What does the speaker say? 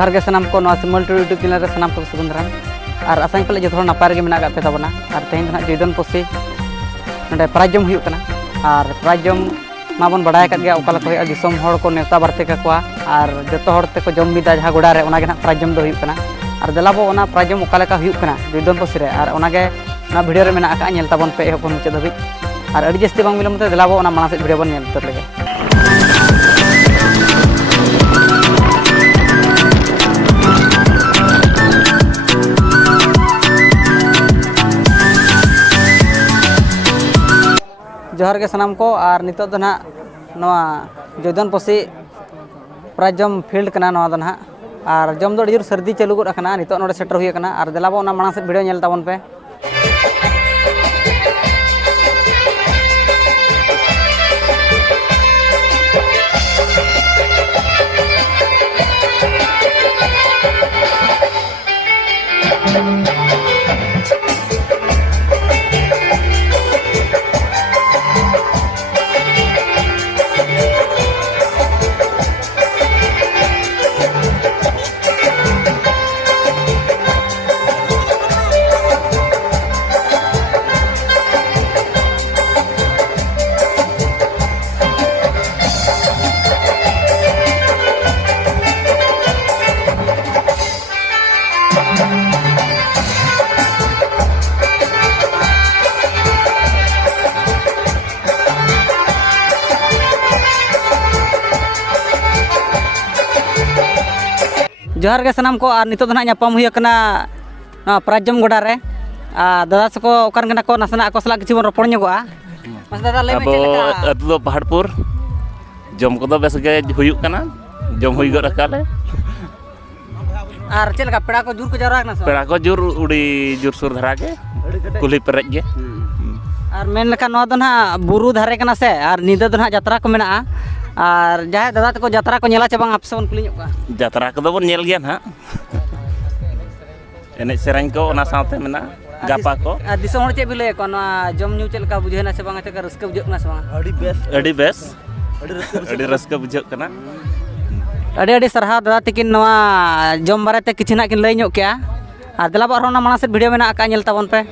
जोहार के सानाम को सिमल टू यूट्यूब चैनल सानाम को सुगुन दाराम और आसाई पाले जो नपाय गे मेना पे तबना और तेहन ना जयदन पसी नडे प्राइज जम हुयुक कना और प्राइज जम माबन बड़ाय कत गया ओकाला को दिसम हड़ को नेता बारते का और जतो हड़ ते को जम मिदा जहां गोड़ा रे ओना गे ना प्राइज जम दो हुयुक कना और देलाबो ओना प्राइज जम ओकाला का हुयुक कना जयदन पसी रे और ओना गे ना वीडियो रे मेना का नेल ताबन पे एहबन मुचाद हबि और अड़ी जस्ती बांग मिलम ते देलाबो ओना माना से वीडियो बन नेल तर लेगे। जोहार के सानाम को और नितो दो ना जयदन पसी प्राइज जम फील्ड कना नवा दो ना और जम दो जोर सर्दी चालू गो रखना नितो नोडे सेटर हुई कना और देलाबो ओना माना से वीडियो नेल ताबन पे। जोहार के सानाम को और नितो ना नापाम हुई कना प्राइज जम गोड़ा रे दादा से को ओकान कना को नासना को सला किछि बन रोपण ᱧᱚᱜᱚᱜᱼᱟ मस दादा ले में चेलका अतु दो पहाड़पुर जम को बेस गे हुयुक कना जम हुई गो रकाले और चेलका पेड़ा को जुर को जावरा कना पेड़ा को जुर उड़ी जुर सुर धरा के कुली पेरेज गे और मेन लेका नो दो ना बुरु धारे कना से और निदा दो ना यात्रा को मेना और जहां दादा तको यात्रा को नेला चबांग आपसे बन कुली ᱧᱚᱜᱚᱜᱼᱟ यात्रा को दो बन नेल गया ना एने सेरंग को ओना साथे मेना गापा को और दिसम हर चे बिले को ना जम न्यू चलका बुझेना से बांगा चका रस्के बुझक ना से बांगा अड़ी बेस अड़ी रस्के बुझक कना अड़ी अड़ी सरहा दादा तकिन नवा जम बारे ते किछि ना किन लय ᱧᱚᱜ केया और देलाबो आरो ना माना से वीडियो मेना का नेल ताबन पे।